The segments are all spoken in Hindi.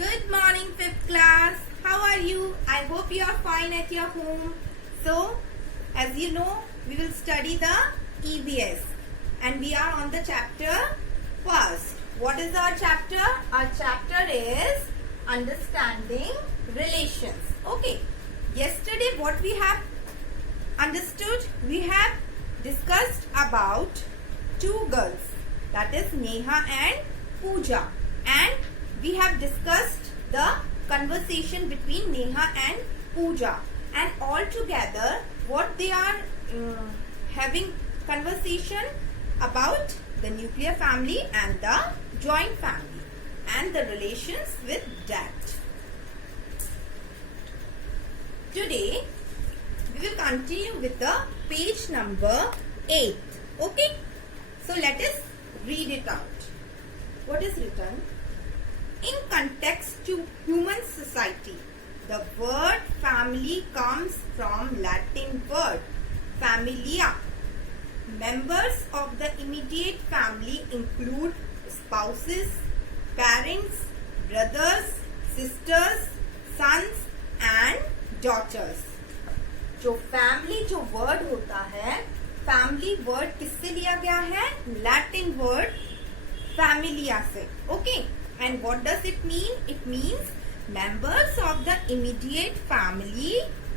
Good morning, 5th class. How are you? I hope you are fine at your home. So, as you know, we will study the EVS and we are on the chapter first. What is our chapter? Our chapter is Understanding Relations. Okay. Yesterday what we have understood? We have discussed about two girls. That is Neha and Pooja. And we have discussed the conversation between Neha and Pooja, and all together what they are having conversation about the nuclear family and the joint family and the relations with that. Today we will continue with the page number 8. Okay, so let us read it out. What is written? In context to human society, the word family comes from Latin word familia. Members of the immediate family include spouses, parents, brothers, sisters, sons and daughters. जो फैमिली जो वर्ड होता है, फैमिली वर्ड किससे लिया गया है? लैटिन वर्ड फैमिलिया से. Okay. And what does it mean? It means members of the immediate family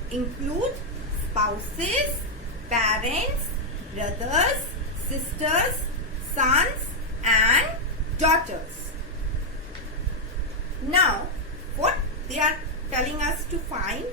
include spouses, parents, brothers, sisters, sons and daughters. Now, what they are telling us to find?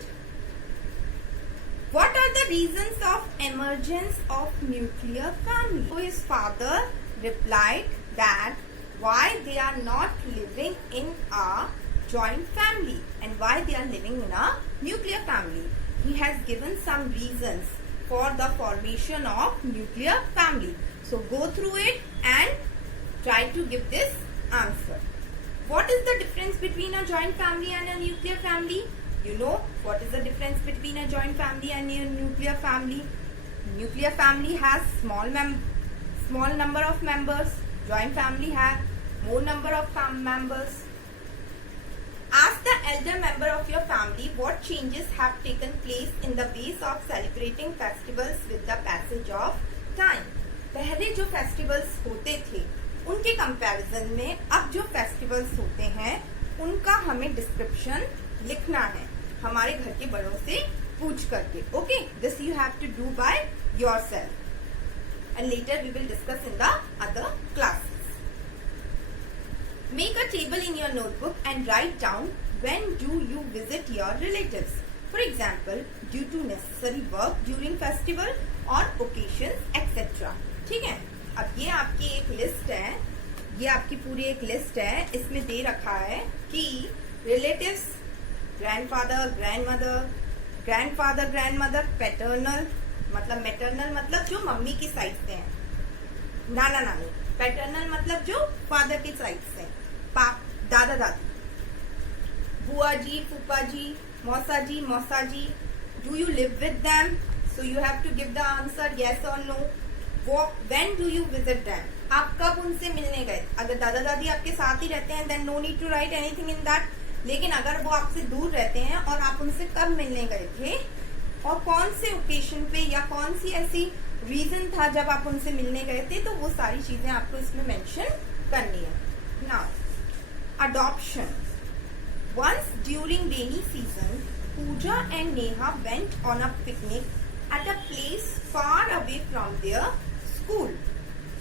What are the reasons of emergence of nuclear family? So his father replied that why they are not living in a joint family and why they are living in a nuclear family. He has given some reasons for the formation of nuclear family. So go through it and try to give this answer. What is the difference between a joint family and a nuclear family? You know what is the difference between a joint family and a nuclear family? Nuclear family has small number of members. Joint family have more number of members. Ask the elder member of your family what changes have taken place in the ways of celebrating festivals with the passage of time. पहले जो festivals होते थे उनके comparison में अब जो festivals होते हैं उनका हमें description लिखना है हमारे घर के बड़ों से पूछ करके. Okay, this you have to do by yourself and later we will discuss in the other classes. Make a table in your notebook and write down when do you visit your relatives. For example, due to necessary work during festival or occasions, etc. ठीक है. अब ये आपकी एक लिस्ट है, ये आपकी पूरी एक लिस्ट है. इसमें दे रखा है कि relatives, grandfather, grandmother, grandfather, grandmother, paternal मतलब maternal मतलब जो मम्मी की साइड से है, नाना नानी. पैटर्नल मतलब जो फादर की साइड से, दादा दादी, बुआ जी, फूफा जी, मौसा जी. Do you live with them? So you have to give the answer yes और no. When do you visit them? आप कब उनसे मिलने गए? अगर दादा दादी आपके साथ ही रहते हैं then no need to write anything in that. लेकिन अगर वो आपसे दूर रहते हैं और आप उनसे कब मिलने गए थे और कौन से ओकेशन पे या कौन सी ऐसी रीजन था जब आप उनसे मिलने गए थे, तो वो सारी चीजें आपको इसमें मेंशन करनी है. Now adoption. Once during rainy season, Pooja and Neha went on a picnic at a place far away from their school.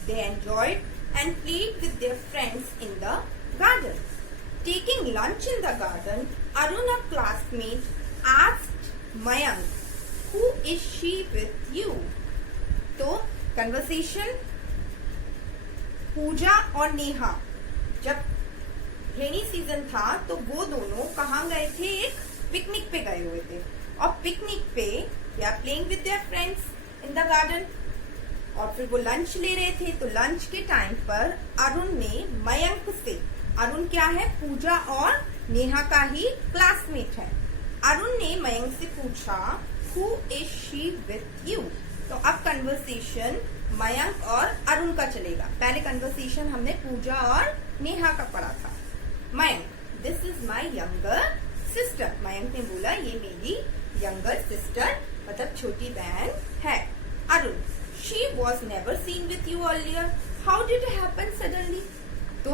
They enjoyed and played with their friends in the garden. Taking lunch in the garden, Arun, a classmate, asked Mayank, "Who is she with you?" तो कन्वर्सेशन पूजा और नेहा जब रेनी सीजन था तो वो दोनों कहाँ गए थे? एक पिकनिक पे गए हुए थे और पिकनिक पे they are playing with their friends in the garden और फिर वो लंच ले रहे थे. तो लंच के टाइम पर अरुण ने मयंक से, अरुण क्या है? पूजा और नेहा का ही क्लासमेट है. अरुण ने मयंक से पूछा who is she with you. तो अब कन्वर्सेशन मयंक और अरुण का चलेगा. पहले कन्वर्सेशन हमने पूजा और नेहा का पढ़ा था. Mayank, this is my younger sister. Mayank ने बोला ये मेरी यंगर सिस्टर मतलब छोटी बहन है। Arun, she was never seen with you earlier, how did it happen suddenly? तो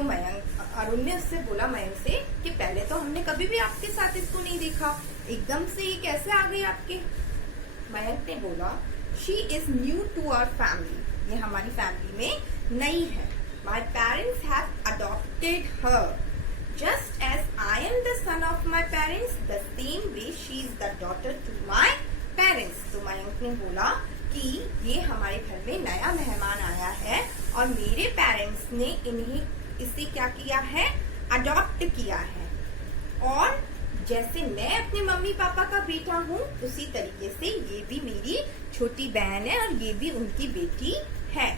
अरुण ने उससे बोला मयंक से कि पहले तो हमने कभी भी आपके साथ इसको नहीं देखा, एकदम से ये कैसे आ गई आपके? मयंक ने बोला she is new to our family, ये हमारी फैमिली में नई है। My parents have adopted her just as I am the son of my parents, the same way she is the daughter to my parents. तो मयंक ने बोला कि ये हमारे घर में नया मेहमान आया है और मेरे पेरेंट्स ने इसे क्या किया है, अडॉप्ट किया है, और जैसे मैं अपने मम्मी पापा का बेटा हूँ उसी तरीके से ये भी मेरी छोटी बहन है और ये भी उनकी बेटी है।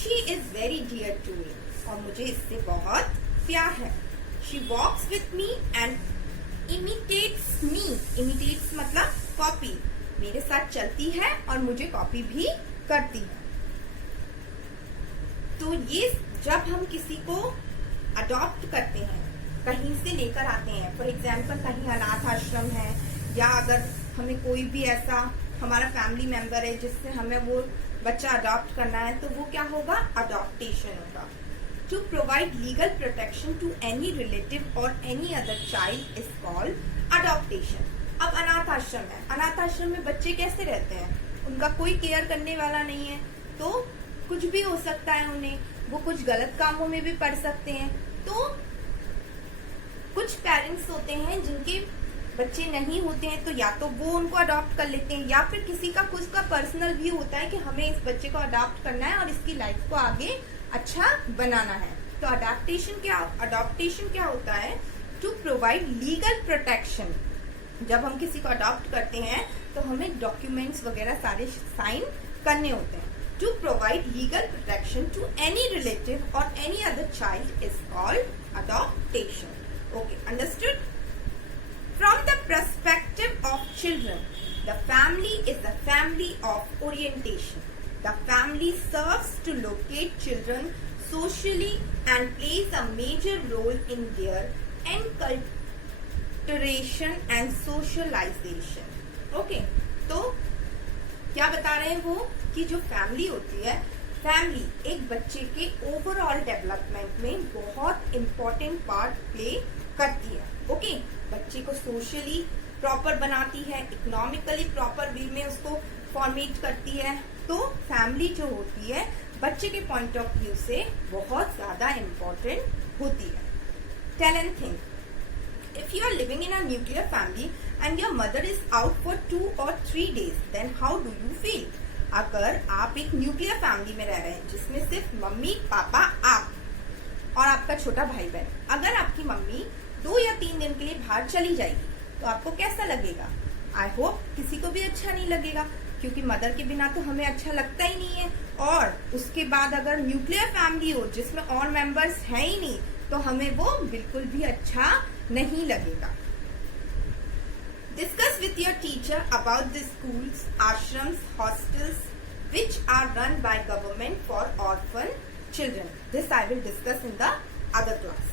She is very dear to me, और मुझे इससे बहुत प्यार है। She walks with me and imitates me, imitates मतलब कॉपी, मेरे साथ चलती है और मुझे कॉपी भी करती है। तो ये जब हम किसी को अडॉप्ट करते हैं, कहीं से लेकर आते हैं, फॉर एग्जाम्पल कहीं अनाथ आश्रम है, या अगर हमें कोई भी ऐसा हमारा फैमिली मेंबर है जिससे हमें वो बच्चा अडॉप्ट करना है, तो वो क्या होगा, अडॉप्टेशन होगा। To provide legal protection to any relative और any other child is called adoption. अब अनाथ आश्रम है, अनाथ आश्रम में बच्चे कैसे रहते हैं, उनका कोई केयर करने वाला नहीं है, तो कुछ भी हो सकता है उन्हें, वो कुछ गलत कामों में भी पड़ सकते हैं। तो कुछ पेरेंट्स होते हैं जिनके बच्चे नहीं होते हैं, तो या तो वो उनको अडॉप्ट कर लेते हैं, या फिर किसी का खुद का पर्सनल व्यू होता है कि हमें इस बच्चे को अडॉप्ट करना है और इसकी लाइफ को आगे अच्छा बनाना है। तो अडॉप्टेशन क्या होता है, टू प्रोवाइड लीगल प्रोटेक्शन। जब हम किसी को अडॉप्ट करते हैं तो हमें डॉक्यूमेंट्स वगैरह सारे साइन करने होते हैं। To provide legal protection to any relative और any other child is called adoption. Okay, understood? From the perspective of children, the family is the family of orientation. The family serves to locate children socially and plays a major role in their enculturation and socialization. Okay, तो क्या बता रहे हैं वो कि जो फैमिली होती है, फैमिली एक बच्चे के ओवरऑल डेवलपमेंट में बहुत इम्पोर्टेंट पार्ट प्ले करती है। ओके, बच्चे को सोशली प्रॉपर बनाती है, इकोनॉमिकली प्रॉपर वे में उसको फॉर्मेट करती है। तो फैमिली जो होती है बच्चे के पॉइंट ऑफ व्यू से बहुत ज्यादा इम्पोर्टेंट होती है। Tell and think, if you are living in a nuclear family and your mother is out for 2 or 3 days, then how do you feel? अगर आप एक न्यूक्लियर फैमिली में रह रहे हैं जिसमें सिर्फ मम्मी पापा, आप और आपका छोटा भाई बहन, अगर आपकी मम्मी 2 या 3 दिन के लिए बाहर चली जाएगी तो आपको कैसा लगेगा? आई होप किसी को भी अच्छा नहीं लगेगा, क्योंकि मदर के बिना तो हमें अच्छा लगता ही नहीं है। और उसके बाद अगर न्यूक्लियर फैमिली हो जिसमें और मेंबर्स हैं ही नहीं, तो हमें वो बिल्कुल भी अच्छा नहीं लगेगा। Discuss with your teacher about the schools, ashrams, hostels which are run by government for orphan children. This I will discuss in the other class.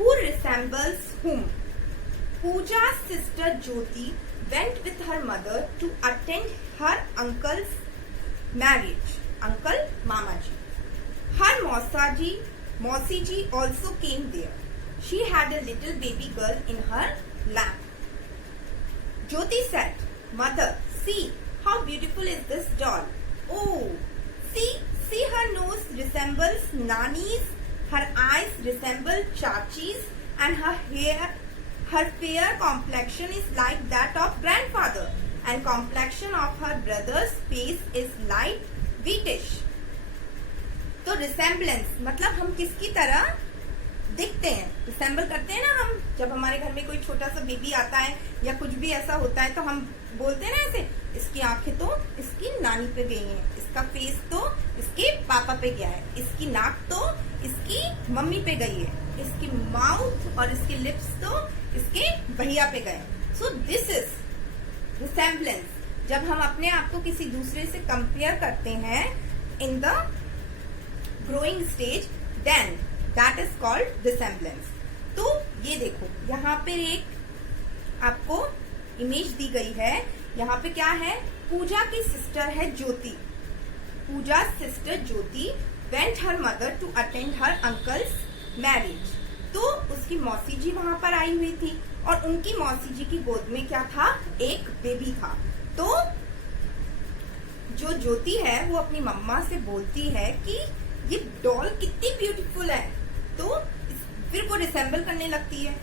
Who resembles whom? Pooja's sister Jyoti went with her mother to attend her uncle's marriage. Uncle Mamaji. Her Mausi ji also came there. She had a little baby girl in her lap. Jyoti said, "Mother, see how beautiful is this doll. Oh, see her nose resembles Nani's, her eyes resemble Chachi's, and her fair complexion is like that of grandfather, and complexion of her brother's face is light wheatish." तो resemblance मतलब हम किसकी तरह दिखते हैं, रिसेंबल करते हैं ना हम। जब हमारे घर में कोई छोटा सा बेबी आता है या कुछ भी ऐसा होता है तो हम बोलते हैं ना ऐसे, इसकी आंखें तो इसकी नानी पे गई हैं, इसका फेस तो इसके पापा पे गया है, इसकी नाक तो इसकी मम्मी पे गई है, इसकी माउथ और इसके लिप्स तो इसके भैया पे गए। So this is resemblance. जब हम अपने आप को किसी दूसरे से कंपेयर करते हैं in the growing stage, then that is called resemblance. तो ये देखो यहाँ पे एक आपको इमेज दी गई है। यहाँ पे क्या है, पूजा की सिस्टर है Jyoti. Pooja sister Jyoti went her mother to attend her uncle's marriage. तो उसकी मौसी जी वहां पर आई हुई थी और उनकी मौसी जी की गोद में क्या था, एक बेबी था। तो जो ज्योति है वो अपनी मम्मा से बोलती है कि ये डॉल कितनी ब्यूटीफुल है। तो फिर वो रिसेंबल करने लगती है।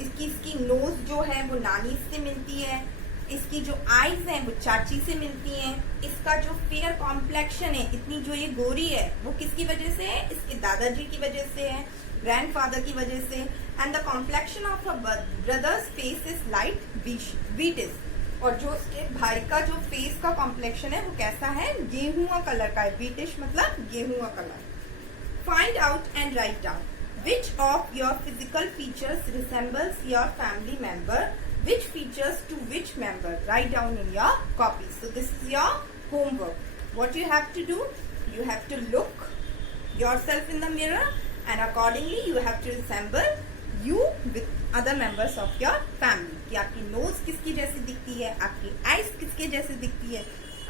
इसकी नोज जो है वो नानी से मिलती है, इसकी जो आईज हैं वो चाची से मिलती हैं, इसका जो फेयर कॉम्प्लेक्शन है, इतनी जो ये गोरी है, वो किसकी वजह से है, इसके दादाजी की वजह से है, ग्रैंडफादर की वजह से। And the complexion of brothers face is light wheatish. और जो उसके भाई का जो फेस का कॉम्प्लेक्शन है वो कैसा है, गेहुआ कलर का है। वीटिश मतलब गेहुआ colour. Find out and write down which of your physical features resembles your family member, which features to which member. Write down in your copy. So this is your homework. What you have to do, you have to look yourself in the mirror and accordingly you have to resemble you with other members of your family. कि आपकी nose किसकी जैसी दिखती है, आपकी eyes किसके जैसे दिखती है,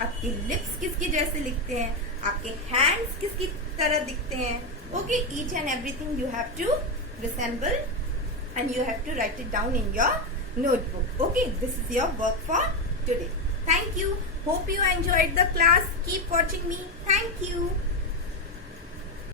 आपके lips किसके जैसे दिखते हैं, आपके hands किसकी तरह दिखते हैं. Okay, each and everything you have to resemble and you have to write it down in your notebook. Okay, this is your work for today. Thank you. Hope you enjoyed the class. Keep watching me. Thank you.